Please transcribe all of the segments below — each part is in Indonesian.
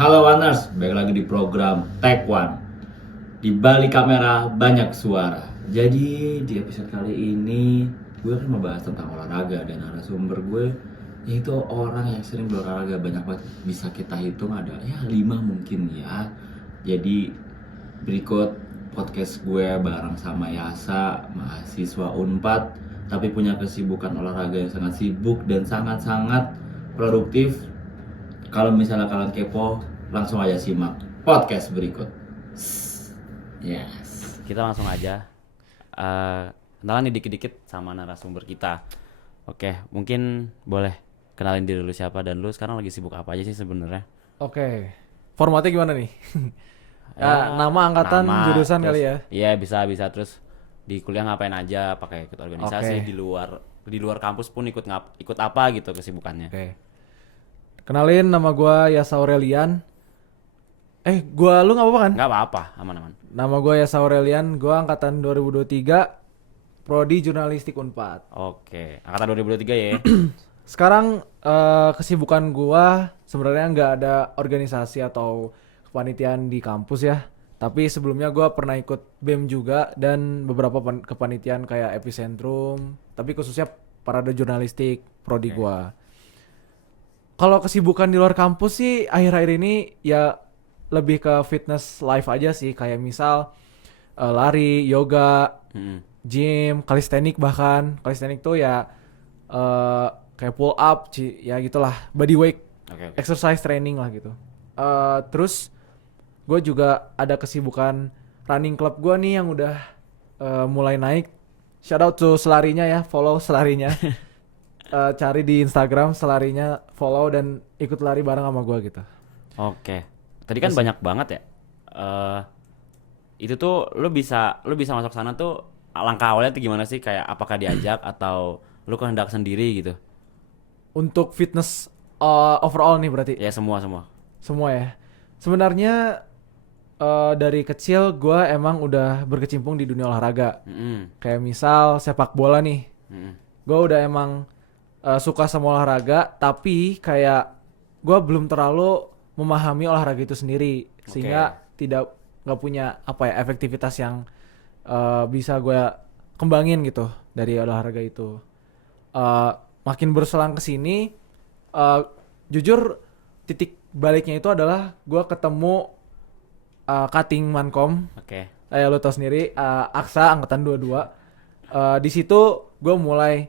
Halo Waners, balik lagi di program Tech One. Di balik kamera banyak suara. Jadi di episode kali ini gue akan membahas tentang olahraga dan narasumber gue yaitu orang yang sering berolahraga banyak banget, bisa kita hitung ada ya 5 mungkin ya. Jadi berikut podcast gue bareng sama Yasa, mahasiswa Unpad tapi punya kesibukan olahraga yang sangat sibuk dan sangat-sangat produktif. Kalau misalnya kalian kepo, langsung aja simak podcast berikut. Yes. Kita langsung aja kenalan nih dikit-dikit sama narasumber kita. Oke, mungkin boleh kenalin diri lu siapa dan lu sekarang lagi sibuk apa aja sih sebenarnya? Oke, formatnya gimana nih? Nama, angkatan, nama, jurusan terus, kali ya? Iya bisa terus di kuliah ngapain aja, pakai ikut organisasi Oke. di luar kampus pun ikut apa gitu kesibukannya. Oke. Kenalin, nama gua Yasa Aurelian. Lu nggak apa-apa kan? Nggak apa-apa, aman-aman. Nama gua Yasa Aurelian, gua angkatan 2023, prodi jurnalistik Unpad. Oke, angkatan 2023 ya. Sekarang kesibukan gua sebenarnya nggak ada organisasi atau kepanitiaan di kampus ya. Tapi sebelumnya gua pernah ikut BEM juga dan beberapa kepanitiaan kayak Epicentrum. Tapi khususnya parade jurnalistik prodi Oke. gua. Kalau kesibukan di luar kampus sih akhir-akhir ini ya lebih ke fitness life aja sih. Kayak misal lari, yoga, gym, calisthenics bahkan. Calisthenics tuh ya kayak pull up, ya gitulah, body weight, Oke. exercise training lah gitu. Terus gue juga ada kesibukan running club gue nih yang udah mulai naik. Shout out to selarinya ya, follow selarinya. Cari di Instagram selarinya, follow dan ikut lari bareng sama gue gitu. Oke. Tadi kan banyak banget ya. Itu tuh lu bisa masuk sana tuh langkah awalnya tuh gimana sih? Kayak apakah diajak atau lu kehendak sendiri gitu? Untuk fitness overall nih berarti Ya semua. semua ya. Sebenarnya dari kecil gue emang udah berkecimpung di dunia olahraga. Kayak misal sepak bola nih. Gue udah emang suka sama olahraga, tapi kayak gue belum terlalu memahami olahraga itu sendiri, sehingga nggak punya efektivitas yang bisa gue kembangin gitu dari olahraga itu. Makin berselang ke sini, jujur titik baliknya itu adalah gue ketemu cutting mankom. Oke. Lo tau sendiri, Aksa angkatan 22. Di situ gue mulai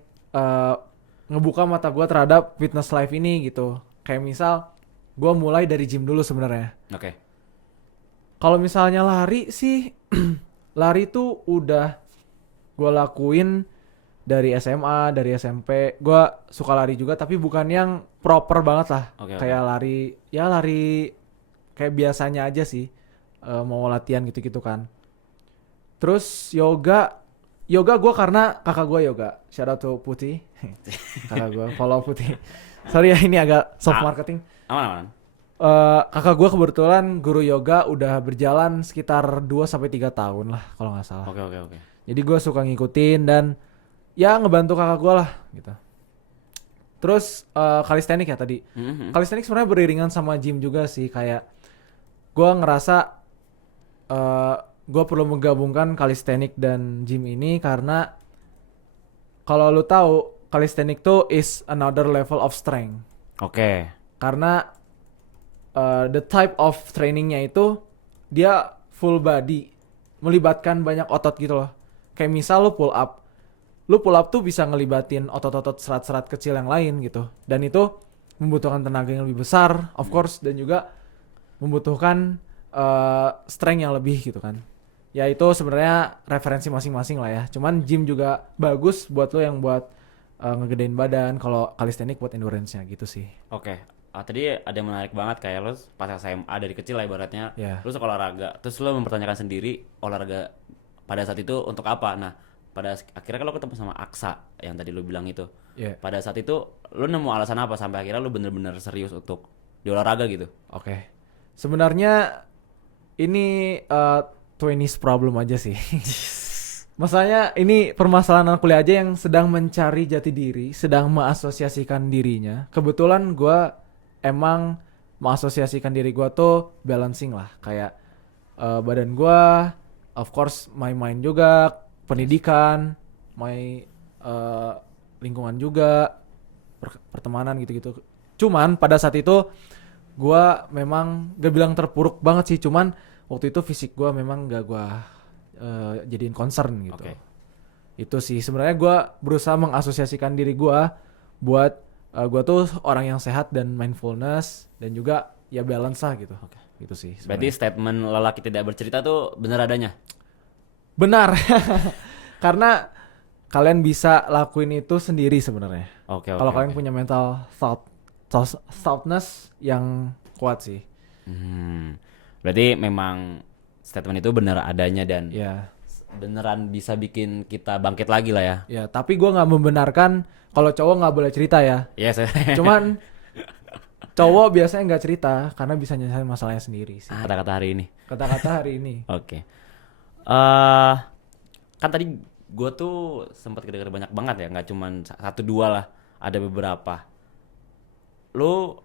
ngebuka mata gue terhadap fitness life ini gitu. Kayak misal gue mulai dari gym dulu sebenarnya. Oke. Kalau misalnya lari sih, lari tuh udah gue lakuin dari SMA, dari SMP. Gue suka lari juga, tapi bukan yang proper banget lah. Oke. Kayak lari kayak biasanya aja sih. Mau latihan gitu-gitu kan. Terus yoga gue karena kakak gue yoga. Shout out to Putih. Kakak gue, follow Putih. Sorry ya, ini agak soft marketing. Aman. Kakak gue kebetulan guru yoga udah berjalan sekitar 2-3 tahun lah kalau nggak salah. Oke. Jadi gue suka ngikutin dan ya ngebantu kakak gue lah gitu. Terus calisthenics ya tadi. Calisthenics sebenarnya beriringan sama gym juga sih. Kayak gue ngerasa gue perlu menggabungkan calisthenics dan gym ini karena kalau lu tahu calisthenics tuh is another level of strength. Oke. Karena the type of trainingnya itu dia full body, melibatkan banyak otot gitu loh. Kayak misal lu pull up tuh bisa ngelibatin otot-otot serat-serat kecil yang lain gitu. Dan itu membutuhkan tenaga yang lebih besar, of course, dan juga membutuhkan strength yang lebih gitu kan. Ya itu sebenarnya referensi masing-masing lah ya. Cuman gym juga bagus buat lo yang buat ngegedein badan. Kalau calisthenics buat endurance-nya gitu sih. Oke. Tadi ada yang menarik banget kayak lo pas SMA dari kecil lah ibaratnya. Yeah. Lo suka olahraga. Terus lo mempertanyakan sendiri olahraga pada saat itu untuk apa. Nah akhirnya kan lo ketemu sama Aksa yang tadi lo bilang itu. Yeah. Pada saat itu lo nemu alasan apa sampai akhirnya lo bener-bener serius untuk di olahraga gitu? Oke. Sebenarnya ini 20s problem aja sih. Masalahnya ini permasalahan anak kuliah aja yang sedang mencari jati diri, sedang mengasosiasikan dirinya. Kebetulan gue emang mengasosiasikan diri gue tuh balancing lah, kayak badan gue, of course my mind juga, pendidikan, my lingkungan juga, pertemanan gitu-gitu. Cuman pada saat itu gue memang gak bilang terpuruk banget sih, cuman waktu itu fisik gue memang gak gue jadiin concern gitu. Oke. Itu sih sebenarnya gue berusaha mengasosiasikan diri gue buat gue tuh orang yang sehat dan mindfulness dan juga ya balance lah gitu. Oke. Gitu sih. Berarti sebenarnya. statement lelaki tidak bercerita tuh benar adanya. Benar. Karena kalian bisa lakuin itu sendiri sebenarnya. Oke. Kalau kalian punya mental stoutness yang kuat sih. Berarti memang statement itu benar adanya dan Ya. beneran bisa bikin kita bangkit lagi lah ya. Ya, tapi gue nggak membenarkan kalau cowok nggak boleh cerita ya. Yes. Cuman cowok biasanya nggak cerita karena bisa nyelesain masalahnya sendiri sih. Kata-kata hari ini. Kata-kata hari ini. Oke. Kan tadi gue tuh sempat kedenger banyak banget ya, nggak cuman 1-2 lah, ada beberapa. Lu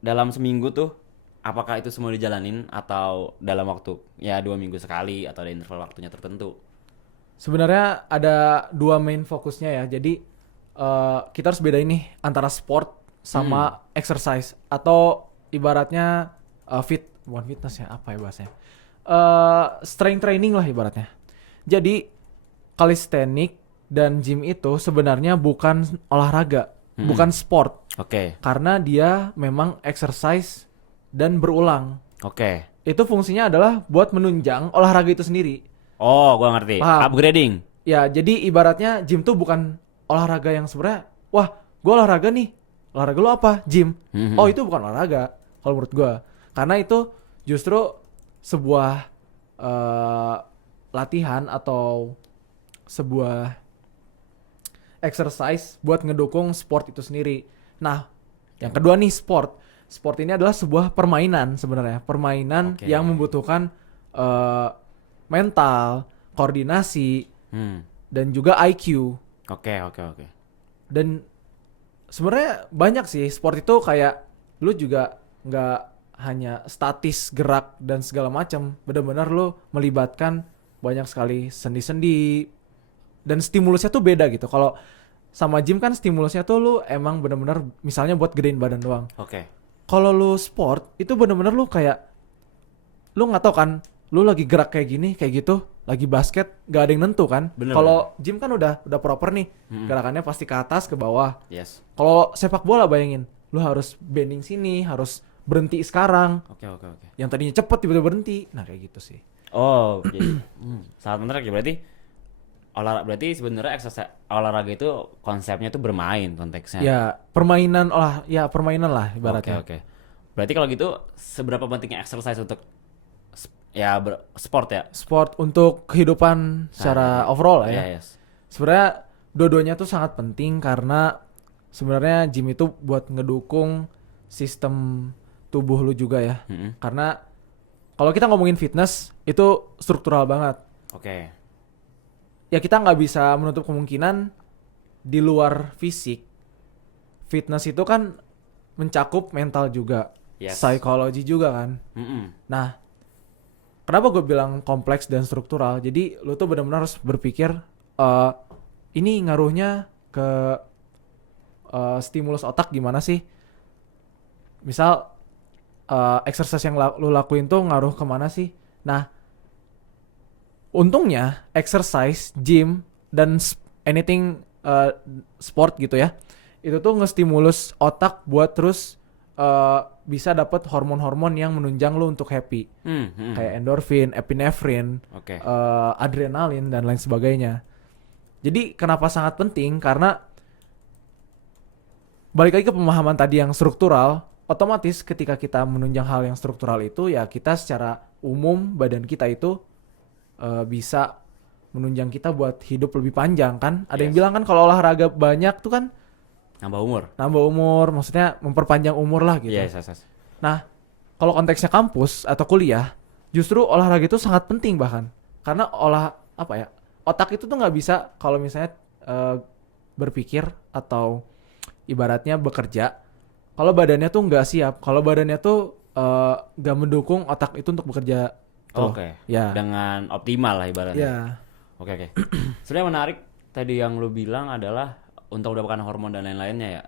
dalam seminggu tuh, apakah itu semua dijalanin atau dalam waktu ya 2 minggu sekali atau ada interval waktunya tertentu? Sebenarnya ada dua main fokusnya ya. Jadi kita harus bedain nih antara sport sama exercise atau ibaratnya bukan fitness ya, apa ya bahasanya? Strength training lah ibaratnya. Jadi calisthenics dan gym itu sebenarnya bukan olahraga, bukan sport. Oke. Karena dia memang exercise dan berulang. Oke. Itu fungsinya adalah buat menunjang olahraga itu sendiri. Oh, gua ngerti. Paham. Upgrading. Ya, jadi ibaratnya gym tuh bukan olahraga yang sebenarnya, wah, gue olahraga nih. Olahraga lu apa? Gym. Oh, itu bukan olahraga kalau menurut gue. Karena itu justru sebuah latihan atau sebuah exercise buat ngedukung sport itu sendiri. Nah, yang kedua nih sport. Sport ini adalah sebuah permainan sebenarnya. Permainan Oke. yang membutuhkan mental, koordinasi, dan juga IQ. Oke. Dan sebenarnya banyak sih sport itu, kayak lu juga nggak hanya statis gerak dan segala macam. Benar-benar lu melibatkan banyak sekali sendi-sendi dan stimulusnya tuh beda gitu. Kalau sama gym kan stimulusnya tuh lu emang benar-benar misalnya buat gedein badan doang. Oke. Kalau lu sport itu benar-benar lu kayak lu nggak tahu kan, lu lagi gerak kayak gini kayak gitu, lagi basket nggak ada yang nentu kan. Bener, Kalau gym kan udah proper nih, gerakannya pasti ke atas ke bawah. Yes. Kalau sepak bola bayangin, lu harus bending sini, harus berhenti sekarang. Oke. Yang tadinya cepet tiba-tiba berhenti. Nah kayak gitu sih. Oh, jadi sangat menarik ya. Berarti sebenarnya olahraga itu konsepnya itu bermain konteksnya. Ya permainan lah ibaratnya. Oke. Berarti kalau gitu seberapa pentingnya exercise untuk sport ya? Sport untuk kehidupan secara overall lah ya. Iya, yes. Sebenarnya dua-duanya tuh sangat penting karena sebenarnya gym itu buat ngedukung sistem tubuh lu juga ya. Karena kalau kita ngomongin fitness itu struktural banget. Oke. Ya kita nggak bisa menutup kemungkinan di luar fisik. Fitness itu kan mencakup mental juga, Yes. psikologi juga kan. Nah, kenapa gue bilang kompleks dan struktural? Jadi lu tuh benar-benar harus berpikir ini ngaruhnya ke stimulus otak gimana sih? Misal exercise yang lu lakuin tuh ngaruh kemana sih? Nah, untungnya exercise, gym, dan anything sport gitu ya, itu tuh ngestimulus otak buat terus bisa dapat hormon-hormon yang menunjang lu untuk happy. Kayak endorfin, epinefrin, Oke. adrenalin, dan lain sebagainya. Jadi kenapa sangat penting? Karena balik lagi ke pemahaman tadi yang struktural, otomatis ketika kita menunjang hal yang struktural itu, ya kita secara umum badan kita itu bisa menunjang kita buat hidup lebih panjang kan. Ada yang bilang kan kalau olahraga banyak tuh kan nambah umur, maksudnya memperpanjang umur lah gitu. Yes. Nah, kalau konteksnya kampus atau kuliah, justru olahraga itu sangat penting bahkan. Karena otak itu tuh nggak bisa kalau misalnya berpikir atau ibaratnya bekerja kalau badannya tuh nggak siap, kalau badannya tuh nggak mendukung otak itu untuk bekerja tuh. Oke. Ya. Dengan optimal lah ibaratnya. Ya. Oke. Sebenarnya menarik tadi yang lu bilang adalah untuk mendapatkan hormon dan lain-lainnya ya.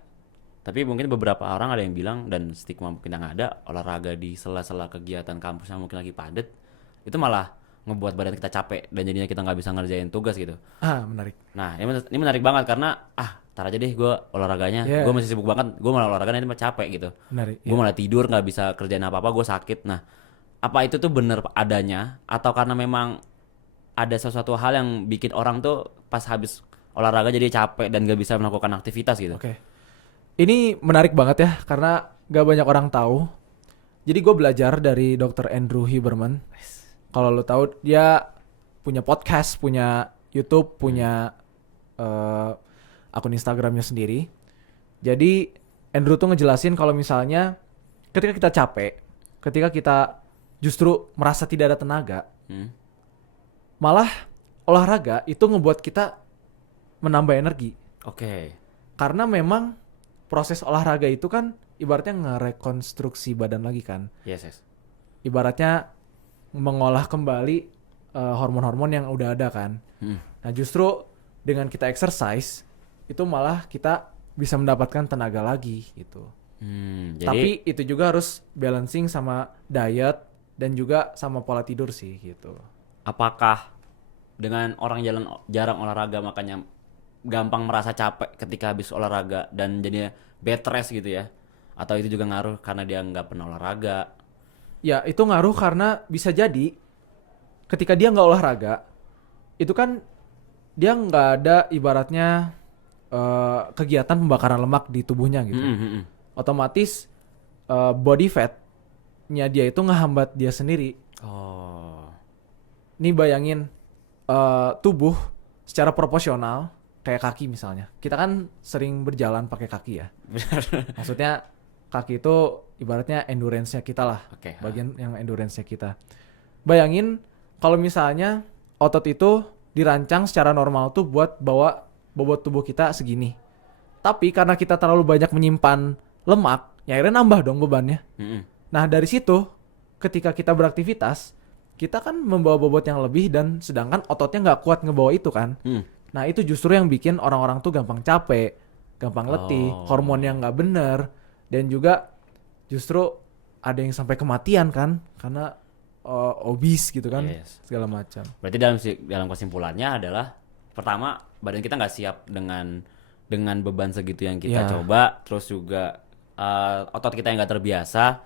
Tapi mungkin beberapa orang ada yang bilang dan stigma mungkin yang ada olahraga di sela-sela kegiatan kampus yang mungkin lagi padat itu malah ngebuat badan kita capek dan jadinya kita nggak bisa ngerjain tugas gitu. Menarik. Nah ini menarik banget karena tar aja deh gue olahraganya, gue masih sibuk banget, gue malah olahraga nanti capek gitu. Menarik. Gue malah tidur nggak bisa kerjain apa-apa, gue sakit. Nah apa itu tuh bener adanya atau karena memang ada sesuatu hal yang bikin orang tuh pas habis olahraga jadi capek dan gak bisa melakukan aktivitas gitu? Oke. Ini menarik banget ya, karena gak banyak orang tahu. Jadi gue belajar dari Dr. Andrew Huberman. Kalau lo tahu, dia punya podcast, punya YouTube, punya akun Instagramnya sendiri. Jadi Andrew tuh ngejelasin kalau misalnya ketika kita capek, ketika kita justru merasa tidak ada tenaga, malah olahraga itu ngebuat kita menambah energi. Oke. Karena memang proses olahraga itu kan ibaratnya ngerekonstruksi badan lagi kan. Yes. Ibaratnya mengolah kembali hormon-hormon yang udah ada kan. Nah justru dengan kita exercise itu malah kita bisa mendapatkan tenaga lagi gitu. Jadi, Tapi itu juga harus balancing sama diet dan juga sama pola tidur sih gitu. apakah dengan orang jarang olahraga makanya gampang merasa capek ketika habis olahraga dan jadinya bed rest gitu ya? Atau itu juga ngaruh karena dia nggak pernah olahraga? Ya itu ngaruh karena bisa jadi ketika dia nggak olahraga itu kan dia nggak ada ibaratnya kegiatan pembakaran lemak di tubuhnya gitu. Otomatis body fatnya dia itu ngehambat dia sendiri. Oh. Nih bayangin tubuh secara proporsional kayak kaki misalnya. Kita kan sering berjalan pakai kaki ya. Maksudnya kaki itu ibaratnya endurance-nya kita lah. Oke. Bagian yang endurance-nya kita. Bayangin kalau misalnya otot itu dirancang secara normal tuh buat bawa bobot tubuh kita segini. Tapi karena kita terlalu banyak menyimpan lemak, ya akhirnya nambah dong bebannya. Nah dari situ ketika kita beraktivitas, kita kan membawa bobot yang lebih dan sedangkan ototnya nggak kuat ngebawa itu kan. Nah itu justru yang bikin orang-orang tuh gampang capek, gampang letih, hormon yang nggak bener, dan juga justru ada yang sampai kematian kan karena obes gitu kan, segala macam. Berarti dalam kesimpulannya adalah pertama badan kita nggak siap dengan beban segitu yang kita coba, terus juga otot kita yang nggak terbiasa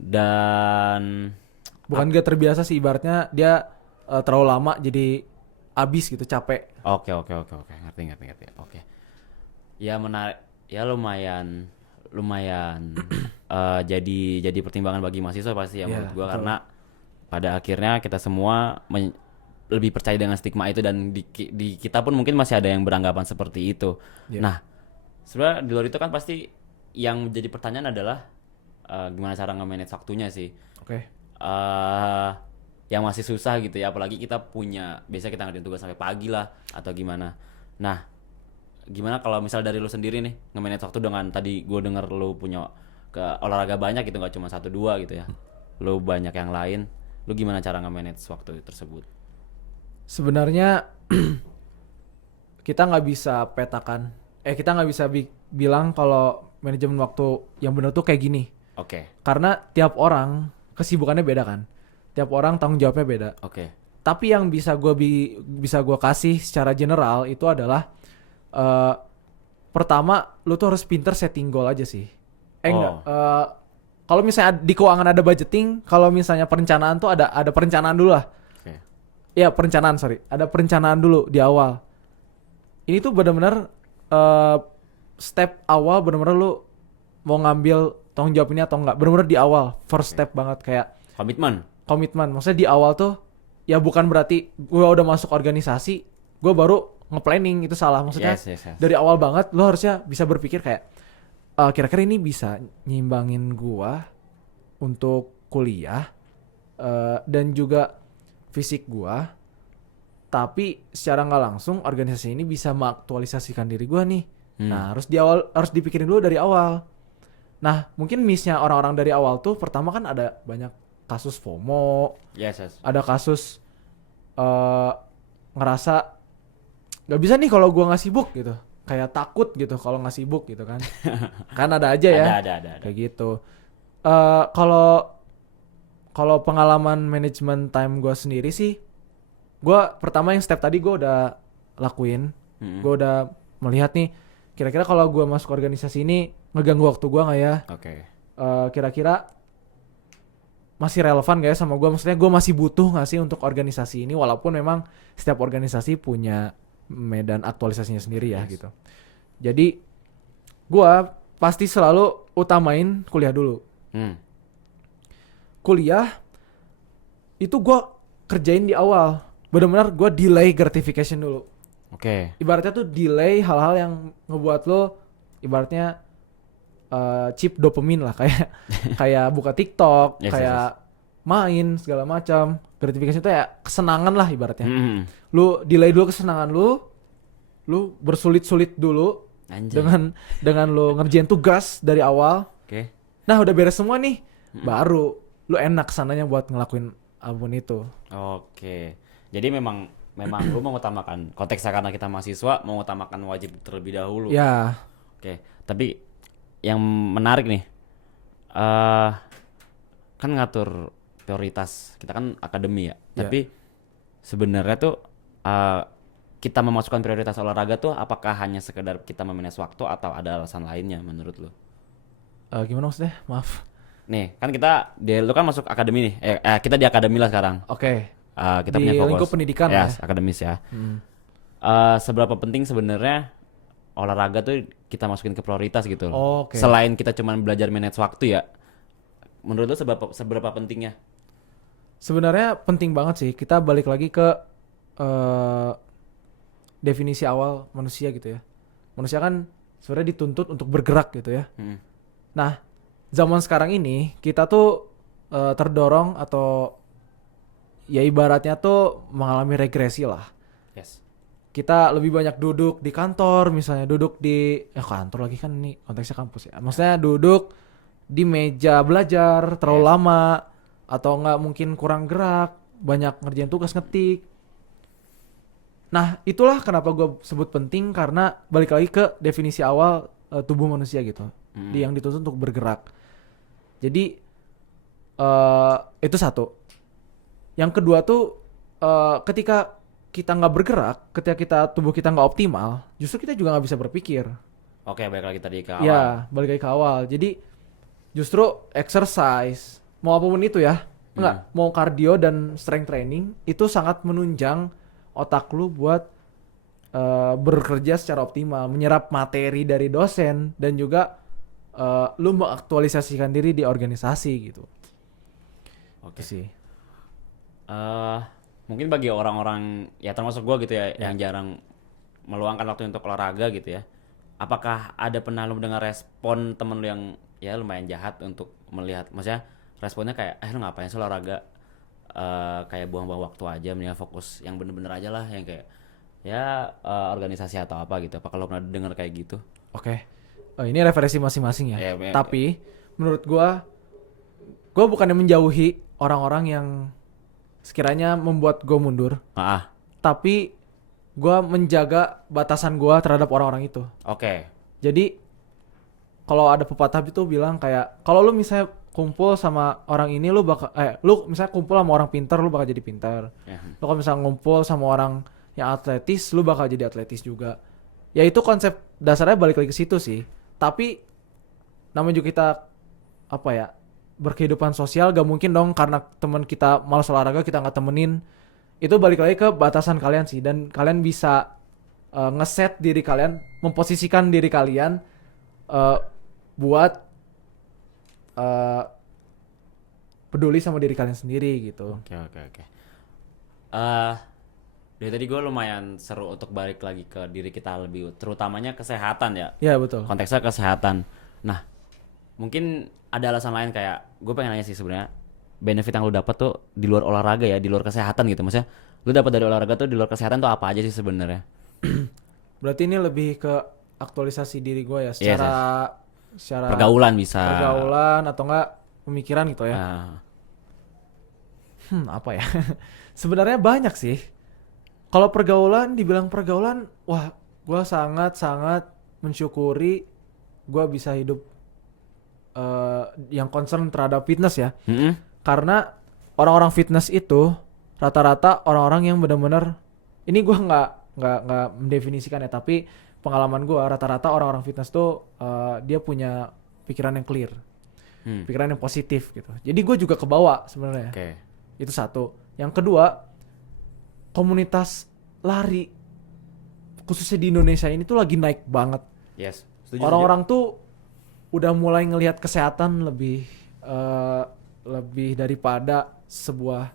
dan bukan gak terbiasa sih, ibaratnya dia terlalu lama jadi abis gitu, capek. Oke, ngerti. Oke. Ya menarik, ya lumayan jadi pertimbangan bagi mahasiswa pasti ya menurut gua, karena pada akhirnya kita semua lebih percaya dengan stigma itu dan di kita pun mungkin masih ada yang beranggapan seperti itu. Nah, sebenarnya di luar itu kan pasti yang jadi pertanyaan adalah gimana cara nge-manage waktunya sih. Oke. Yang masih susah gitu ya, apalagi kita biasa kita ngerjain tugas sampai pagi lah atau gimana. Nah, gimana kalau misal dari lu sendiri nih nge-manage waktu dengan tadi gue denger lu punya olahraga banyak gitu, nggak cuma 1-2 gitu ya, lu banyak yang lain, lu gimana cara nge-manage waktu tersebut? Sebenarnya kita nggak bisa petakan, kita nggak bisa bilang kalau manajemen waktu yang benar tuh kayak gini. Oke. Karena tiap orang kesibukannya beda kan, tiap orang tanggung jawabnya beda. Oke. Tapi yang bisa gue kasih secara general itu adalah pertama lu tuh harus pinter setting goal aja sih. Enggak. Kalau misalnya di keuangan ada budgeting, kalau misalnya perencanaan tuh ada perencanaan dulu lah. Ya perencanaan, ada perencanaan dulu di awal. Ini tuh benar-benar step awal, benar-benar lu mau ngambil tanggung jawab ini atau enggak, benar-benar di awal, first step banget, kayak komitmen. Maksudnya di awal tuh ya bukan berarti gue udah masuk organisasi gue baru nge-planning, itu salah. Maksudnya dari awal banget lu harusnya bisa berpikir kayak kira-kira ini bisa nyimbangin gue untuk kuliah dan juga fisik gua, tapi secara nggak langsung organisasi ini bisa mengaktualisasikan diri gua nih. Nah harus dipikirin dulu dari awal. Nah, mungkin miss-nya orang-orang dari awal tuh pertama kan ada banyak kasus FOMO, Yes, yes. ada kasus eh ngerasa nggak bisa nih kalau gua nggak sibuk gitu, kayak takut gitu kalau nggak sibuk gitu kan. Kan ada aja ya Ada. kayak gitu. Kalau kalau pengalaman manajemen time gua sendiri sih, gua pertama yang step tadi gua udah lakuin. Gua udah melihat nih kira-kira kalau gua masuk organisasi ini ngeganggu waktu gua nggak ya. Oke. Kira-kira masih relevan gak ya sama gua, maksudnya gua masih butuh nggak sih untuk organisasi ini, walaupun memang setiap organisasi punya medan aktualisasinya sendiri ya gitu. Jadi gua pasti selalu utamain kuliah dulu. Kuliah itu gua kerjain di awal, benar-benar gua delay gratification dulu. Oke. Ibaratnya tuh delay hal-hal yang ngebuat lo ibaratnya chip dopamin lah, kayak kayak buka TikTok, Yes, kayak main segala macam. Gratification itu ya kesenangan lah ibaratnya. Mm-hmm. Lu delay dulu kesenangan lu bersulit-sulit dulu Anjay. dengan lu ngerjain tugas dari awal. Oke. Nah, udah beres semua nih, baru lu enak kesananya buat ngelakuin apapun itu. Oke. Jadi memang lu mengutamakan konteksnya karena kita mahasiswa mengutamakan wajib terlebih dahulu. Ya, Oke. Tapi yang menarik nih, kan ngatur prioritas kita kan akademi ya. Ya. Tapi sebenarnya tuh kita memasukkan prioritas olahraga tuh apakah hanya sekedar kita memanage waktu atau ada alasan lainnya menurut lu? gimana maksudnya? Maaf. Nih, kan lu kan masuk akademi nih. Kita di akademi lah sekarang. Oke. Kita Di punya fokus. lingkup pendidikan ya, lah ya. akademis ya. Seberapa penting sebenarnya olahraga tuh kita masukin ke prioritas gitu loh. Oh, oke. Selain kita cuma belajar manage waktu ya. Menurut lu seberapa pentingnya? Sebenarnya penting banget sih. Kita balik lagi ke definisi awal manusia gitu ya. Manusia kan sebenarnya dituntut untuk bergerak gitu ya. Nah, zaman sekarang ini kita tuh terdorong atau ya ibaratnya tuh mengalami regresi lah. Yes. Kita lebih banyak duduk di kantor, misalnya duduk di kantor lagi kan, ini konteksnya kampus ya. Maksudnya duduk di meja belajar terlalu lama, atau enggak mungkin kurang gerak, banyak ngerjain tugas ngetik. Nah, itulah kenapa gue sebut penting, karena balik lagi ke definisi awal tubuh manusia gitu. Yang dituntut untuk bergerak. Jadi itu satu. Yang kedua tuh ketika kita nggak bergerak, ketika tubuh kita nggak optimal, justru kita juga nggak bisa berpikir. Oke, balik lagi tadi ke awal. Ya, balik lagi ke awal. Jadi justru exercise, mau apapun itu ya, mau cardio dan strength training, itu sangat menunjang otak lu buat bekerja secara optimal, menyerap materi dari dosen, dan juga lu mengaktualisasikan diri di organisasi gitu. Oke. Sih. Mungkin bagi orang-orang ya termasuk gue gitu ya, yang jarang meluangkan waktu untuk olahraga gitu ya. Apakah ada pernah lu mendengar respon temen lu yang ya lumayan jahat untuk melihat, maksudnya responnya kayak lu ngapain sih olahraga, kayak buang-buang waktu aja, mendingan fokus yang bener-bener aja lah, yang kayak ya organisasi atau apa gitu. Apa kalau pernah dengar kayak gitu? Oke. Ini referensi masing-masing ya. Ya. Tapi menurut gua bukannya menjauhi orang-orang yang sekiranya membuat gua mundur. Tapi gua menjaga batasan gua terhadap orang-orang itu. Oke. Jadi kalau ada pepatah itu bilang kayak, kalau lu misalnya kumpul sama orang ini, lu bakal lu misalnya kumpul sama orang pintar, lu bakal jadi pintar. Lu kalau misalnya ngumpul sama orang yang atletis, lu bakal jadi atletis juga. Ya itu konsep dasarnya balik lagi ke situ sih. Tapi namanya juga kita berkehidupan sosial, gak mungkin dong karena teman kita malas olahraga kita nggak temenin. Itu balik lagi ke batasan kalian sih, dan kalian bisa ngeset diri kalian, memposisikan diri kalian buat peduli sama diri kalian sendiri gitu. Oke. Dari tadi gue lumayan seru untuk balik lagi ke diri kita lebih, terutamanya kesehatan ya. Ya betul. Konteksnya kesehatan. Nah, mungkin ada alasan lain, kayak gue pengen nanya sih sebenarnya, benefit yang lu dapat tuh di luar olahraga ya, di luar kesehatan gitu. Maksudnya lu dapat dari olahraga tuh di luar kesehatan tuh apa aja sih sebenarnya? Berarti ini lebih ke aktualisasi diri gue ya, secara secara Pergaulan bisa. pergaulan atau enggak pemikiran gitu ya. Ah, Apa ya? Sebenarnya banyak sih. Kalau pergaulan, dibilang pergaulan, wah, gue sangat-sangat mensyukuri gue bisa hidup yang concern terhadap fitness ya. Karena orang-orang fitness itu rata-rata orang-orang yang benar-benar, ini gue nggak mendefinisikan ya, tapi pengalaman gue rata-rata orang-orang fitness tuh dia punya pikiran yang clear, pikiran yang positif gitu. Jadi gue juga kebawa sebenarnya. Oke. Itu satu. Yang kedua, komunitas lari khususnya di Indonesia ini tuh lagi naik banget. Yes. Setuju, Orang-orang tuh udah mulai ngelihat kesehatan lebih daripada sebuah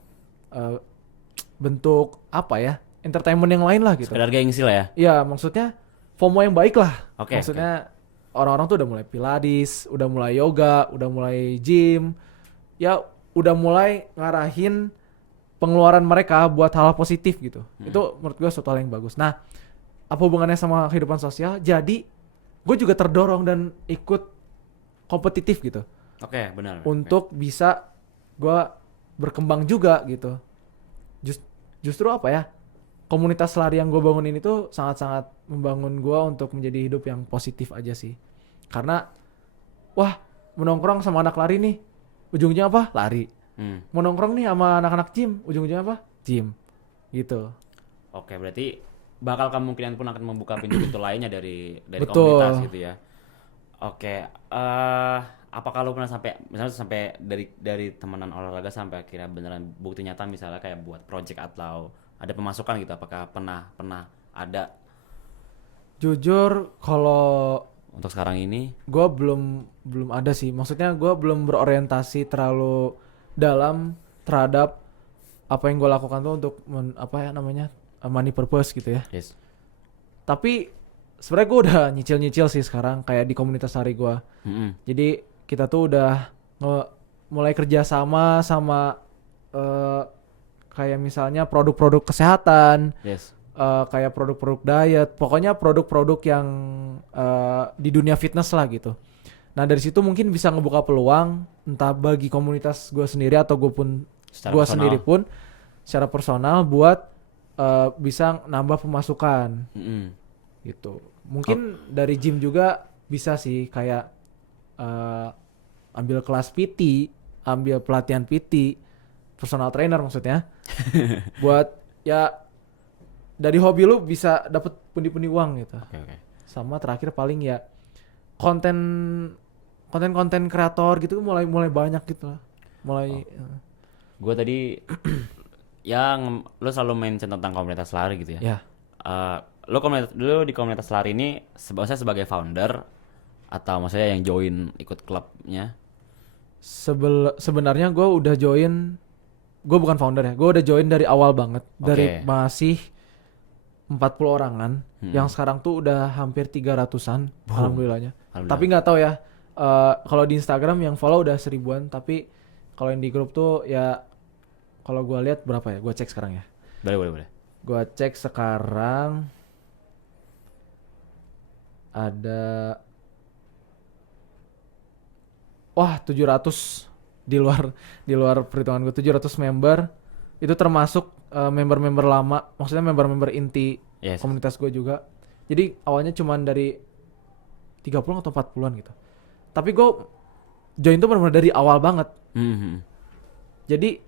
bentuk apa ya, entertainment yang lain lah gitu. sekedar gengsi lah ya. Iya, maksudnya FOMO yang baik lah. Oke, Maksudnya orang-orang tuh udah mulai pilates, udah mulai yoga, udah mulai gym. Ya udah mulai ngarahin pengeluaran mereka buat hal positif gitu. Itu menurut gue suatu hal yang bagus. Nah, apa hubungannya sama kehidupan sosial? Jadi gue juga terdorong dan ikut kompetitif gitu. Oke, benar. Untuk bisa gue berkembang juga gitu. Justru apa ya, komunitas lari yang gue bangunin itu sangat-sangat membangun gue untuk menjadi hidup yang positif aja sih. Karena wah, menongkrong sama anak lari nih, ujungnya apa? Lari. Mau nongkrong nih sama anak-anak gym, ujung-ujungnya apa? Gym. Gitu. Oke, berarti bakal kemungkinan pun akan membuka pintu-pintu lainnya dari Betul. komunitas gitu ya. Oke, apakah lu pernah sampai misalnya sampai dari temenan olahraga sampai akhirnya beneran bukti nyata misalnya kayak buat project atau ada pemasukan gitu, apakah pernah ada Jujur kalau untuk sekarang ini? gue belum ada sih. Maksudnya gue belum berorientasi terlalu dalam terhadap apa yang gue lakukan tuh untuk money purpose gitu ya. Yes. Tapi sebenarnya gue udah nyicil sih sekarang kayak di komunitas lari gue. Jadi kita tuh udah mulai kerja sama kayak misalnya produk-produk kesehatan, Yes. kayak produk-produk diet, pokoknya produk-produk yang di dunia fitness lah gitu. Nah dari situ mungkin bisa ngebuka peluang entah bagi komunitas gue sendiri atau gue sendiri pun secara personal buat bisa nambah pemasukan gitu. Mungkin dari gym juga bisa sih kayak ambil kelas PT, ambil pelatihan PT, personal trainer maksudnya, buat ya dari hobi lu bisa dapet pundi-pundi uang gitu. Oke. Sama terakhir paling ya konten kreator gitu mulai banyak gitu lah. Gue tadi lu selalu mention tentang komunitas lari gitu ya. Ya. Lu di komunitas lari ini maksudnya sebagai founder atau maksudnya yang join ikut klubnya? Sebenarnya gue udah join, gue bukan founder ya, gue udah join dari awal banget, dari masih 40 orangan, yang sekarang tuh udah hampir 300-an, alhamdulillahnya. Tapi nggak tahu ya, kalau di Instagram yang follow udah 1000-an, tapi kalau yang di grup tuh ya, kalau gue lihat berapa ya, gue cek sekarang ya. Boleh. Gue cek sekarang ada 700 di luar perhitungan gue, 700 member. Itu termasuk member-member lama, maksudnya member-member inti komunitas gue juga. Jadi awalnya cuman dari 30 atau 40-an gitu. Tapi gue join tuh benar-benar dari awal banget. Jadi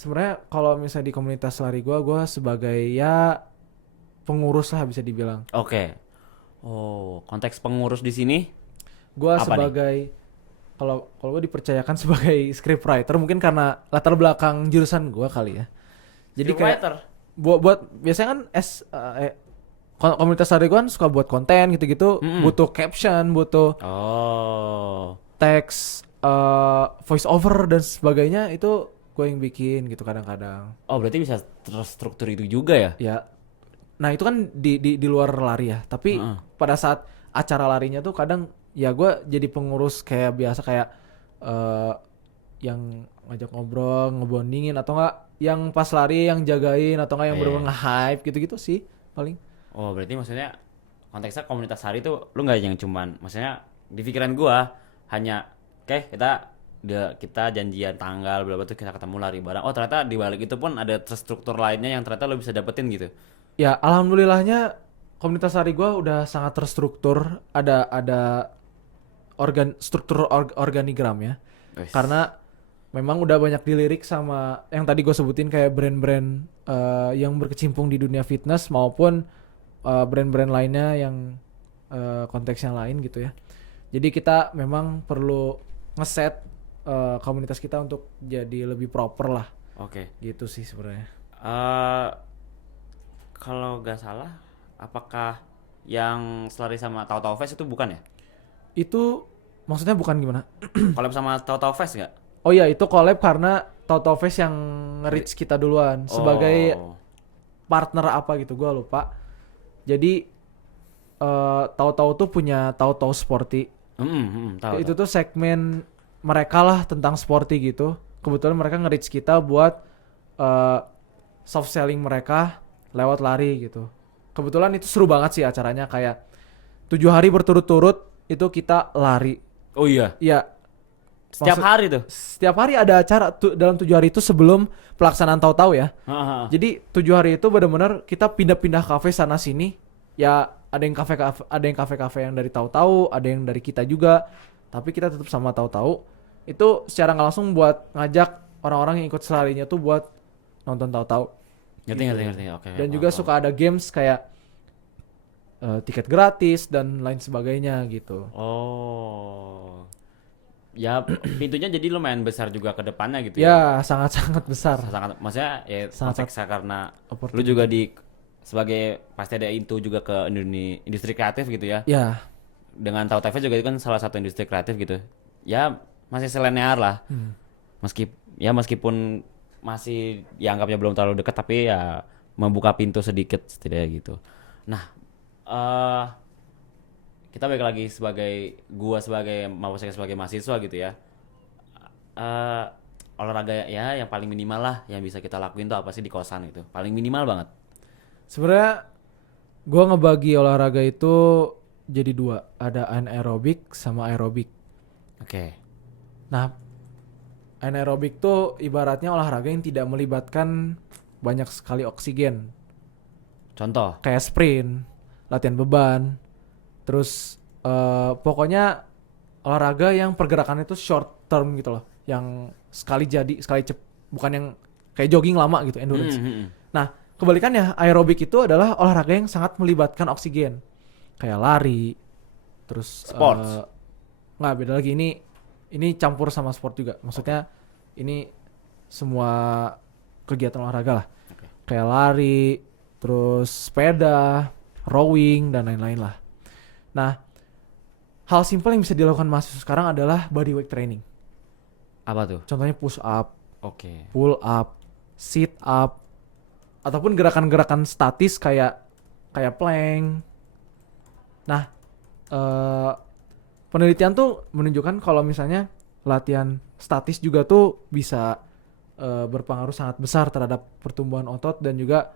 sebenarnya kalau misalnya di komunitas lari gue sebagai ya pengurus lah bisa dibilang. Oke. Oh, konteks pengurus di sini? Gue sebagai kalau gue dipercayakan sebagai scriptwriter mungkin karena latar belakang jurusan gue kali ya. Jadi kayak buat biasanya kan komunitas lari gue kan suka buat konten gitu-gitu, butuh caption, butuh teks, voice over dan sebagainya, itu gue yang bikin gitu kadang-kadang. Oh, berarti bisa terstruktur itu juga ya? Ya. Nah, itu kan di luar lari ya. Tapi pada saat acara larinya tuh kadang ya gue jadi pengurus kayak biasa, kayak yang ngajak ngobrol, ngebondingin, atau enggak yang pas lari yang jagain, atau enggak yang bener-bener nge-hype gitu-gitu sih paling. Oh, berarti maksudnya konteksnya komunitas lari tuh lu nggak yang cuman maksudnya di pikiran gua hanya kita janjian tanggal berapa tuh kita ketemu lari bareng. Oh ternyata di balik itu pun ada terstruktur lainnya yang ternyata lo bisa dapetin gitu. Ya alhamdulillahnya komunitas lari gue udah sangat terstruktur, ada struktur organigram ya. Wes. Karena memang udah banyak dilirik sama yang tadi gue sebutin kayak brand-brand yang berkecimpung di dunia fitness maupun brand-brand lainnya yang konteksnya lain gitu ya. Jadi kita memang perlu ngeset komunitas kita untuk jadi lebih proper lah. Oke. Gitu sih sebenarnya. Kalau nggak salah, apakah yang selari sama Tahu-Tahu Fest itu bukan ya? Itu maksudnya bukan gimana? Collab sama Tahu-Tahu Fest nggak? Oh iya itu collab karena Tahu-Tahu Fest yang nge-reach kita duluan sebagai Oh. partner apa gitu gue lupa. Jadi Tahu-Tahu tuh punya Tahu-Tahu Sporty. Tahu. Itu tuh segmen mereka lah tentang sporty gitu. Kebetulan mereka nge-reach kita buat soft selling mereka lewat lari gitu. Kebetulan itu seru banget sih acaranya, kayak 7 hari berturut-turut itu kita lari. Oh iya. Iya. Setiap hari tuh. Setiap hari ada acara dalam 7 hari itu sebelum pelaksanaan Tahu-Tahu ya. Jadi 7 hari itu benar-benar kita pindah-pindah kafe sana sini. Ya ada yang kafe-kafe yang dari Tahu-Tahu, ada yang dari kita juga. Tapi kita tetap sama Tahu-Tahu. Itu secara nggak langsung buat ngajak orang-orang yang ikut selarinya tuh buat nonton Tahu-Tahu. Ngerti. Oke. Dan juga suka ada games kayak tiket gratis dan lain sebagainya gitu. Oh. Ya pintunya jadi lumayan besar juga ke depannya gitu Ya sangat-sangat besar. Sangat, maksudnya ya Sangat- konteksnya karena Opportunity. lu juga sebagai pasti ada into juga ke industri kreatif gitu ya. Ya. Dengan Tahu TV juga itu kan salah satu industri kreatif gitu. Ya masih selinear lah. Meskipun masih dianggapnya belum terlalu dekat tapi ya membuka pintu sedikit setidaknya gitu. Nah, kita balik lagi sebagai mahasiswa gitu ya. Olahraga ya yang paling minimal lah yang bisa kita lakuin tuh apa sih di kosan gitu. Paling minimal banget. Sebenarnya gue ngebagi olahraga itu jadi 2, ada anaerobik sama aerobik. Oke. Nah, anaerobik tuh ibaratnya olahraga yang tidak melibatkan banyak sekali oksigen. Contoh. Kayak sprint, latihan beban, terus pokoknya olahraga yang pergerakannya itu short term gitu loh. Yang sekali jadi, bukan yang kayak jogging lama gitu, endurance. Nah, kebalikannya aerobik itu adalah olahraga yang sangat melibatkan oksigen. Kayak lari, terus Sports. nggak beda lagi, ini campur sama sport juga. Maksudnya ini semua kegiatan olahraga lah. Oke. Kayak lari, terus sepeda, rowing dan lain-lain lah. Nah, hal simpel yang bisa dilakukan mahasiswa sekarang adalah bodyweight training. Apa tuh? Contohnya push up, Oke. pull up, sit up, ataupun gerakan-gerakan statis kayak plank. Nah, penelitian tuh menunjukkan kalau misalnya latihan statis juga tuh bisa berpengaruh sangat besar terhadap pertumbuhan otot dan juga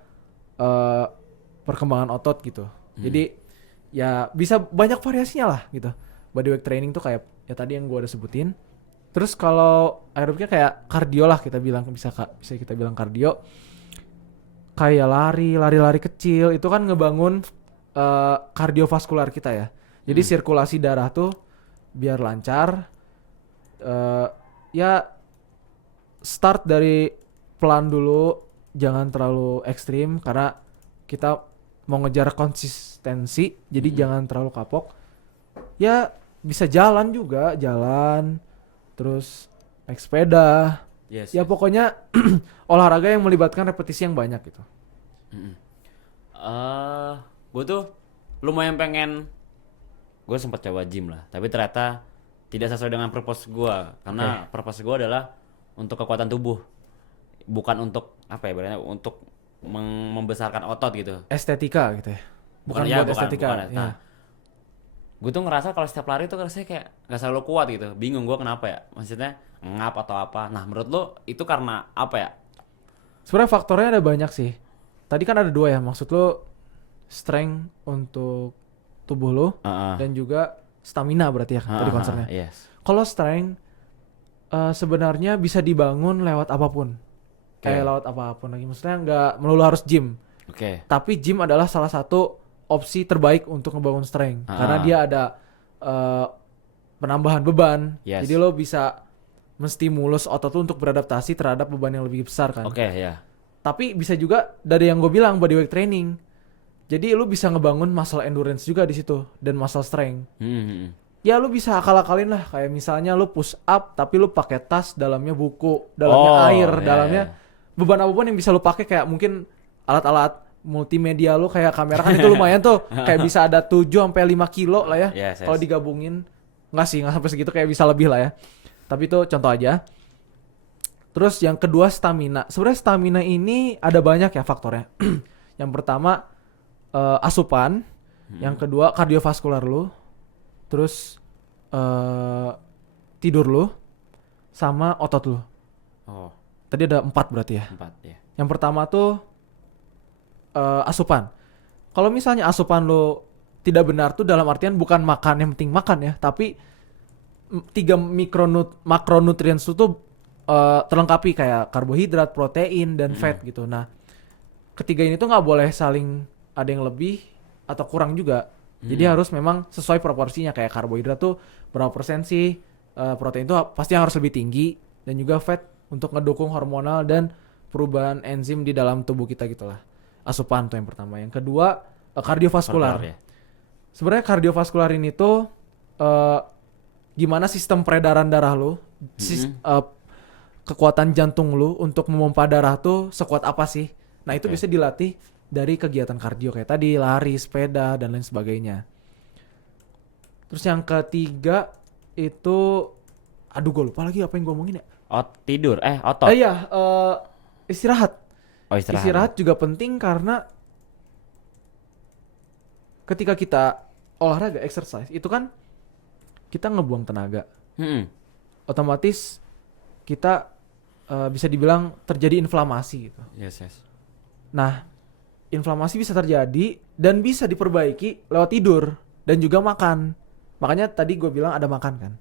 perkembangan otot gitu. Jadi ya bisa banyak variasinya lah gitu. Bodyweight training tuh kayak ya tadi yang gue udah sebutin. Terus kalau aerobiknya kayak kardio lah kita bilang, bisa kita bilang kardio. Kayak lari kecil itu kan ngebangun kardiovaskular kita ya. Jadi sirkulasi darah tuh biar lancar. Ya start dari pelan dulu, jangan terlalu ekstrim karena kita mau ngejar konsistensi, jadi jangan terlalu kapok. Ya bisa jalan juga, terus naik sepeda. Yes. Ya pokoknya olahraga yang melibatkan repetisi yang banyak gitu. Gue tuh lumayan pengen, gue sempat coba gym lah, tapi ternyata tidak sesuai dengan purpose gue, karena purpose gue adalah untuk kekuatan tubuh, bukan untuk apa ya, berarti untuk membesarkan otot gitu. Estetika gitu ya. Bukan ya, buat estetika. bukan. Nah, gue tuh ngerasa kalau setiap lari tuh rasanya kayak gak selalu kuat gitu. Bingung gue kenapa ya, maksudnya ngap atau apa. Nah menurut lo itu karena apa ya? Sebenarnya faktornya ada banyak sih. Tadi kan ada 2 ya, maksud lo strength untuk tubuh lo dan juga stamina berarti ya tadi concernnya. Yes. Kalau strength sebenarnya bisa dibangun lewat apapun. Lewat apapun lagi. Maksudnya nggak melulu harus gym. Oke. Tapi gym adalah salah satu opsi terbaik untuk ngebangun strength. Karena dia ada penambahan beban. Yes. Jadi lo bisa menstimulus otot lo untuk beradaptasi terhadap beban yang lebih besar kan. Oke, ya. Tapi bisa juga dari yang gue bilang bodyweight training. Jadi lu bisa ngebangun muscle endurance juga di situ dan muscle strength. Ya lu bisa akal-akalin lah, kayak misalnya lu push up tapi lu pakai tas, dalamnya buku, dalamnya air, dalamnya beban apapun yang bisa lu pakai, kayak mungkin alat-alat multimedia lu kayak kamera kan itu lumayan tuh. Kayak bisa ada 7 sampai 5 kilo lah ya. Yes. Kalau digabungin enggak sampai segitu, kayak bisa lebih lah ya. Tapi itu contoh aja. Terus yang kedua stamina. Sebenarnya stamina ini ada banyak ya faktornya. Yang pertama asupan, yang kedua kardiovaskular lu, terus tidur lu, sama otot lu. Oh. Tadi ada 4 berarti ya. 4 ya. Yang pertama tuh asupan. Kalau misalnya asupan lu tidak benar tuh dalam artian bukan makan yang penting makan ya, tapi 3 makronutrients tuh terlengkapi kayak karbohidrat, protein, dan fat gitu. Nah, ketiga ini tuh nggak boleh saling ada yang lebih atau kurang juga. Jadi harus memang sesuai proporsinya, kayak karbohidrat tuh berapa persen sih, protein tuh pasti harus lebih tinggi, dan juga fat untuk ngedukung hormonal dan perubahan enzim di dalam tubuh kita gitulah. Asupan tuh yang pertama. Yang kedua kardiovaskular. Ya. Sebenarnya kardiovaskular ini tuh gimana sistem peredaran darah lu, kekuatan jantung lu untuk memompa darah tuh sekuat apa sih. Nah itu bisa dilatih dari kegiatan kardio kayak tadi, lari, sepeda, dan lain sebagainya. Terus yang ketiga itu, aduh gue lupa lagi apa yang gue omongin ya. Tidur, otot. Iya, istirahat. Oh, istirahat. Istirahat juga penting karena ketika kita olahraga, exercise, itu kan kita ngebuang tenaga. Otomatis kita bisa dibilang terjadi inflamasi gitu. Yes. Nah, inflamasi bisa terjadi dan bisa diperbaiki lewat tidur dan juga makan. Makanya tadi gue bilang ada makan kan.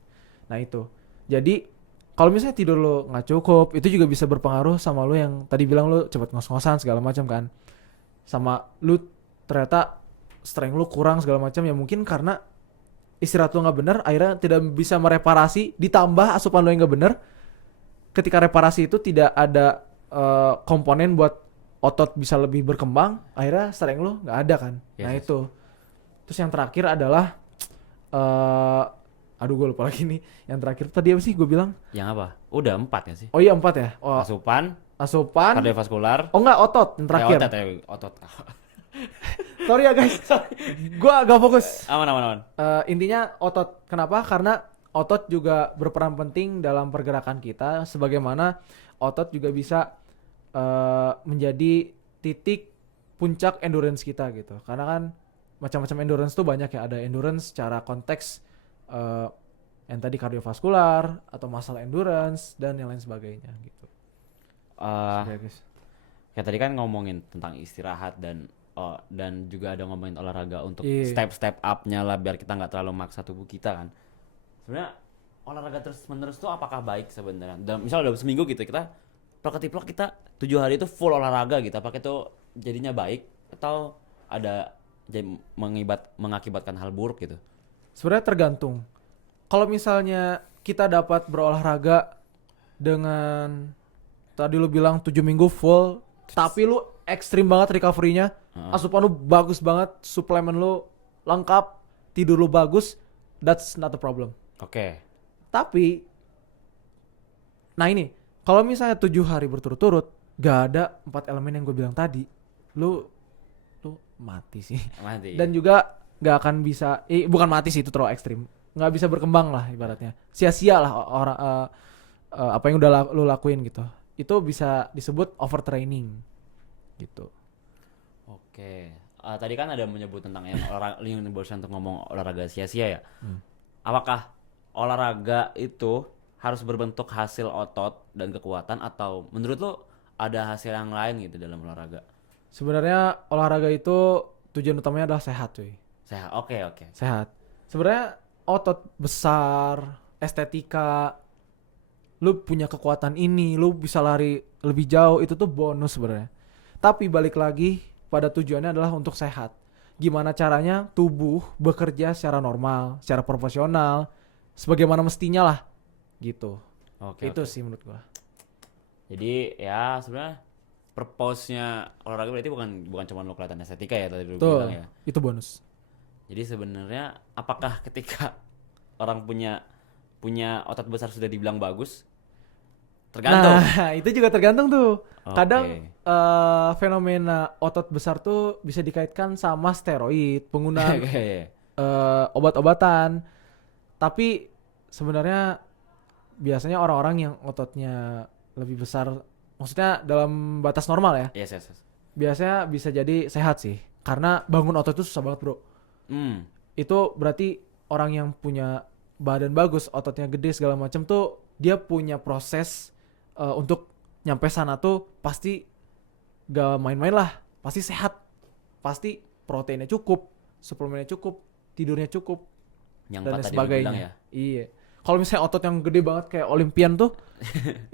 Nah itu. Jadi kalau misalnya tidur lo nggak cukup, itu juga bisa berpengaruh sama lo yang tadi bilang lo cepet ngos-ngosan segala macam kan. Sama lo ternyata strength lo kurang segala macam, ya mungkin karena istirahat lo nggak benar, akhirnya tidak bisa mereparasi, ditambah asupan lo yang nggak benar. Ketika reparasi itu tidak ada komponen buat otot bisa lebih berkembang, akhirnya strength lo nggak ada kan. Nah itu. Terus yang terakhir adalah aduh gue lupa lagi nih. Yang terakhir tadi apa sih gue bilang? Yang apa? Udah 4 ya sih? Oh iya 4 ya. Asupan, kardiovaskular. kardiovaskular. Oh enggak, otot yang terakhir. Otot. Sorry ya guys. Gue agak fokus. Aman. Intinya otot. Kenapa? Karena otot juga berperan penting dalam pergerakan kita. Sebagaimana otot juga bisa menjadi titik puncak endurance kita gitu. Karena kan macam-macam endurance tuh banyak ya. Ada endurance secara konteks yang tadi kardiovaskular atau muscle endurance dan yang lain sebagainya gitu. Kayak tadi kan ngomongin tentang istirahat dan juga ada ngomongin olahraga untuk step up-nya lah biar kita nggak terlalu maksa tubuh kita kan. Sebenarnya olahraga terus-menerus tuh apakah baik sebenarnya? Dan misalnya dalam seminggu gitu kita plak kita 7 hari itu full olahraga gitu, apakah itu jadinya baik atau ada mengakibatkan hal buruk gitu? Sebenarnya tergantung. Kalau misalnya kita dapat berolahraga dengan tadi lu bilang 7 minggu full, tapi lu ekstrim banget recovery-nya, asupan lu bagus banget, suplemen lu lengkap, tidur lu bagus, that's not a problem. Oke. Tapi nah ini, kalau misalnya 7 hari berturut-turut gak ada 4 elemen yang gue bilang tadi, lu mati sih. Mati. Dan juga gak akan bisa, bukan mati sih, itu terlalu ekstrim, gak bisa berkembang lah ibaratnya, sia-sia lah orang apa yang udah lu lakuin gitu. Itu bisa disebut overtraining gitu. Oke. Tadi kan ada menyebut tentang yang barusan untuk ngomong olahraga sia-sia ya. Apakah olahraga itu harus berbentuk hasil otot dan kekuatan atau menurut lo ada hasil yang lain gitu dalam olahraga? Sebenarnya olahraga itu tujuan utamanya adalah sehat cuy. Sehat. Oke. Sehat. Sebenarnya otot besar, estetika, lu punya kekuatan ini, lu bisa lari lebih jauh, itu tuh bonus sebenarnya. Tapi balik lagi pada tujuannya adalah untuk sehat. Gimana caranya tubuh bekerja secara normal, secara profesional, sebagaimana mestinya lah, gitu. Oke, Itu oke. sih menurut gua. Jadi ya sebenarnya purpose-nya olahraga berarti bukan bukan cuma lo kelihatan estetika ya tadi lu Tuh, bilang ya. itu bonus. Jadi sebenarnya apakah ketika orang punya punya otot besar sudah dibilang bagus? Tergantung. Nah, itu juga tergantung tuh. Oke. Kadang fenomena otot besar tuh bisa dikaitkan sama steroid, penggunaan Oke. obat-obatan. Tapi sebenarnya biasanya orang-orang yang ototnya lebih besar, maksudnya dalam batas normal ya, Yes, yes, yes. biasanya bisa jadi sehat sih. Karena bangun otot itu susah banget bro. Hmm. Itu berarti orang yang punya badan bagus, ototnya gede segala macam tuh dia punya proses untuk nyampe sana tuh pasti gak main-main lah, pasti sehat, pasti proteinnya cukup, suplemennya cukup, tidurnya cukup, Yang dan empat lain tadi lu bilang sebagainya. ya. Iya. Kalau misalnya otot yang gede banget kayak Olympian tuh,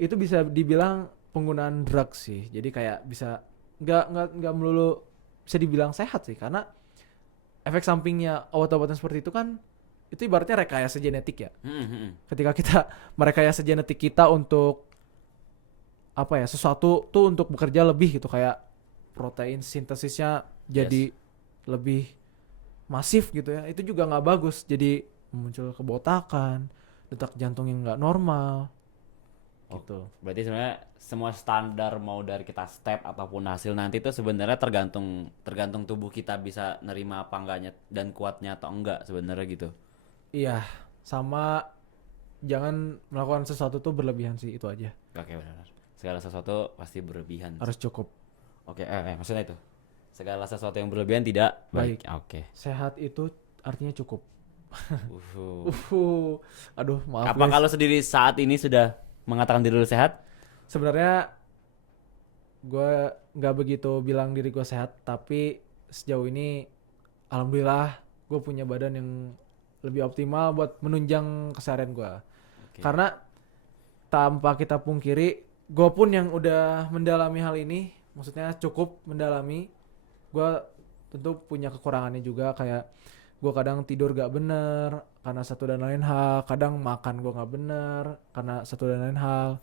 itu bisa dibilang penggunaan drugs sih. Jadi kayak bisa nggak melulu bisa dibilang sehat sih, karena efek sampingnya obat-obatan seperti itu kan itu ibaratnya rekayasa genetik ya. Ketika kita merekayasa genetik kita untuk apa ya, sesuatu tuh untuk bekerja lebih gitu, kayak protein sintesisnya jadi lebih masif gitu ya, itu juga nggak bagus, jadi muncul kebotakan, detak jantung yang nggak normal gitu. Berarti sebenarnya semua standar mau dari kita step ataupun hasil nanti itu sebenarnya tergantung tubuh kita bisa nerima apa enggaknya dan kuatnya atau enggak sebenarnya gitu. Iya, sama jangan melakukan sesuatu tuh berlebihan sih, itu aja. Oke, benar. Segala sesuatu pasti berlebihan. Harus cukup. Oke, maksudnya itu. Segala sesuatu yang berlebihan tidak baik. Baik. Oke. Sehat itu artinya cukup. Uhuh. Aduh, maaf Apa guys. kalau sendiri saat ini sudah mengatakan diri lu sehat? Sebenarnya gue nggak begitu bilang diri gue sehat, tapi sejauh ini alhamdulillah gue punya badan yang lebih optimal buat menunjang keseharian gue. Oke. Karena tanpa kita pungkiri, gue pun yang udah mendalami hal ini, maksudnya cukup mendalami, gue tentu punya kekurangannya juga, kayak gue kadang tidur gak bener karena satu dan lain hal, kadang makan gue gak bener karena satu dan lain hal.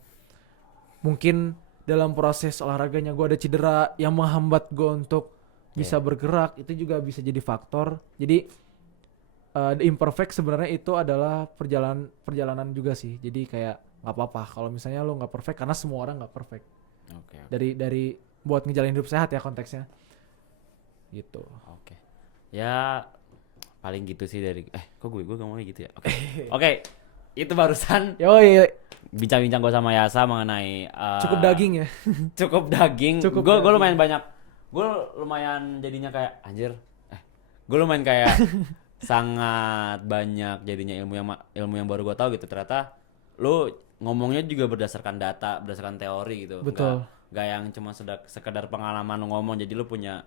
Mungkin dalam proses olahraganya gue ada cedera yang menghambat gue untuk bisa bergerak, itu juga bisa jadi faktor. Jadi the imperfect sebenarnya itu adalah perjalanan juga sih. Jadi kayak nggak apa-apa kalau misalnya lo nggak perfect, karena semua orang nggak perfect. Oke. Dari buat ngejalanin hidup sehat ya konteksnya. Gitu. Oke. Ya paling gitu sih dari kok gue ngomongnya gitu ya. Oke. Oke. Itu barusan Yoi, bincang-bincang gue sama Yasa mengenai cukup daging ya. cukup daging. Cukup Gue daging. lumayan banyak. Gue lumayan jadinya kayak anjir. Gue lumayan kayak sangat banyak jadinya ilmu yang baru gue tahu gitu. Ternyata lu ngomongnya juga berdasarkan data, berdasarkan teori gitu. Betul. Nggak yang cuma sekedar pengalaman lu ngomong. Jadi lu punya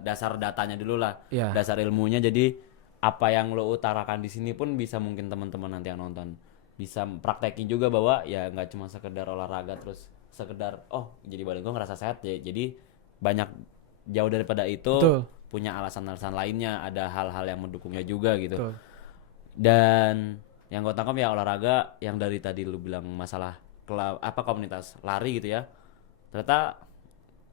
dasar datanya dulu lah. Iya. Dasar ilmunya. Jadi apa yang lo utarakan di sini pun bisa mungkin teman-teman nanti yang nonton bisa praktekin juga, bahwa ya nggak cuma sekedar olahraga terus sekedar jadi badan gue ngerasa sehat ya. Jadi banyak jauh daripada itu. Betul. Punya alasan-alasan lainnya, ada hal-hal yang mendukungnya juga gitu. Betul. Dan yang gue tangkap ya olahraga yang dari tadi lu bilang masalah komunitas lari gitu ya, ternyata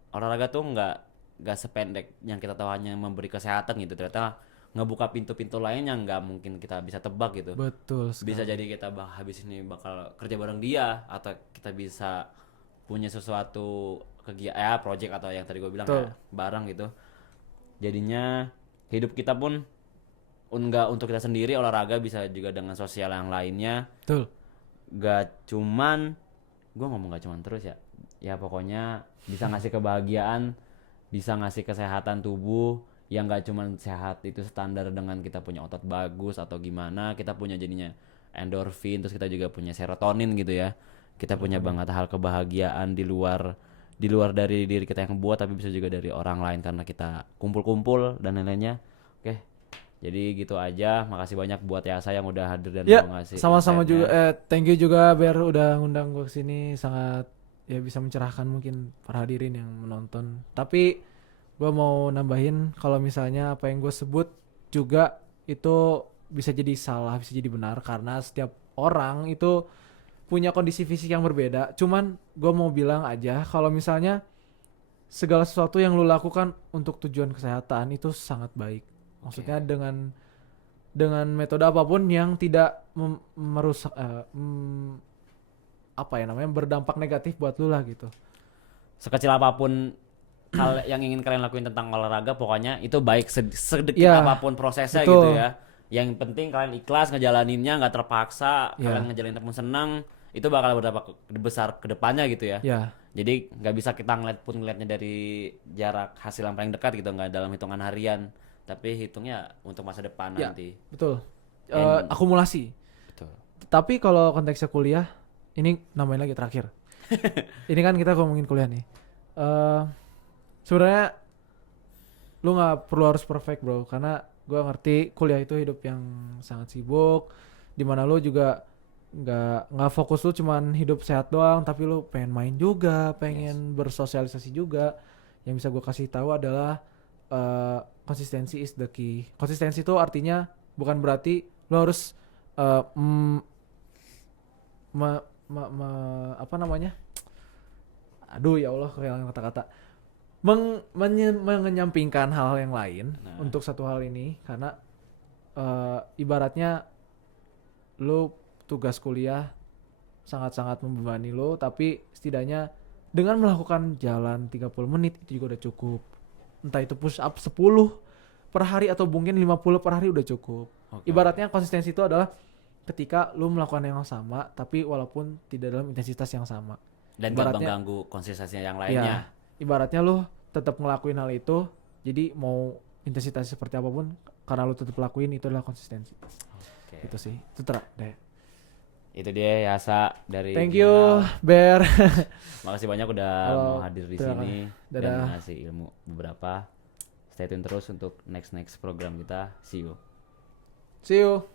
olahraga tuh nggak sependek yang kita tahu hanya memberi kesehatan gitu. Ternyata ngebuka pintu-pintu lain yang nggak mungkin kita bisa tebak gitu. Betul sekali. Bisa jadi kita habis ini bakal kerja bareng dia, atau kita bisa punya sesuatu kegiatan project atau yang tadi gue bilang ya bareng gitu. Jadinya hidup kita pun nggak untuk kita sendiri, olahraga bisa juga dengan sosial yang lainnya. Betul. Gak cuman gue ngomong gak cuman terus ya pokoknya bisa ngasih kebahagiaan, bisa ngasih kesehatan tubuh yang gak cuman sehat itu standar dengan kita punya otot bagus atau gimana, kita punya jadinya endorfin, terus kita juga punya serotonin gitu ya. Kita punya banget hal kebahagiaan di luar dari diri kita yang buat, tapi bisa juga dari orang lain karena kita kumpul-kumpul dan lain-lainnya. Oke. Jadi gitu aja. Makasih banyak buat Yasa yang udah hadir dan Ya, mau ngasih sama-sama insight-nya. juga. Thank you juga Ber udah ngundang gue kesini. Sangat ya bisa mencerahkan mungkin para hadirin yang menonton. Tapi gue mau nambahin kalau misalnya apa yang gue sebut juga itu bisa jadi salah, bisa jadi benar karena setiap orang itu punya kondisi fisik yang berbeda. Cuman gue mau bilang aja kalau misalnya segala sesuatu yang lu lakukan untuk tujuan kesehatan itu sangat baik. Maksudnya dengan metode apapun yang tidak merusak apa ya namanya berdampak negatif buat lu lah gitu. Sekecil apapun hal yang ingin kalian lakuin tentang olahraga, pokoknya itu baik sedikit Ya, apapun prosesnya betul. gitu ya. Yang penting kalian ikhlas ngejalaninnya, nggak terpaksa, Ya. kalian ngejalanin pun senang, itu bakal berdampak besar ke depannya gitu ya. Ya, Jadi nggak bisa kita ngeliatnya dari jarak hasil yang paling dekat gitu, nggak dalam hitungan harian, tapi hitungnya untuk masa depan ya, nanti. betul. And- Akumulasi. Betul. Tapi kalau konteksnya kuliah, ini nambahin lagi terakhir. Ini kan kita ngomongin kuliah nih. Sebenarnya lu nggak perlu harus perfect bro, karena gue ngerti kuliah itu hidup yang sangat sibuk, dimana lu juga nggak fokus lu cuman hidup sehat doang, tapi lu pengen main juga, pengen bersosialisasi juga. Yang bisa gue kasih tahu adalah konsistensi is the key. Konsistensi itu artinya bukan berarti lu harus apa namanya? Aduh ya Allah kehilangan kata-kata. Menyampingkan hal-hal yang lain untuk satu hal ini karena ibaratnya lu tugas kuliah sangat-sangat membebani lo, tapi setidaknya dengan melakukan jalan 30 menit itu juga udah cukup. Entah itu push up 10 per hari atau mungkin 50 per hari udah cukup. Oke. Ibaratnya konsistensi itu adalah ketika lu melakukan yang sama tapi walaupun tidak dalam intensitas yang sama. Dan nggak Ibaratnya- mengganggu konsistensinya yang Ya, lainnya. ibaratnya lu tetap ngelakuin hal itu, jadi mau intensitas seperti apapun karena lu tetap lakuin itu adalah konsistensi. Oke. Itu sih. Itu deh. Itu dia Yasa dari Thank Gimnal. you, Bear. Makasih banyak udah Halo, mau hadir di terima sini kasih. dan Dadah. ngasih ilmu beberapa. Stay tune terus untuk next program kita. See you. See you.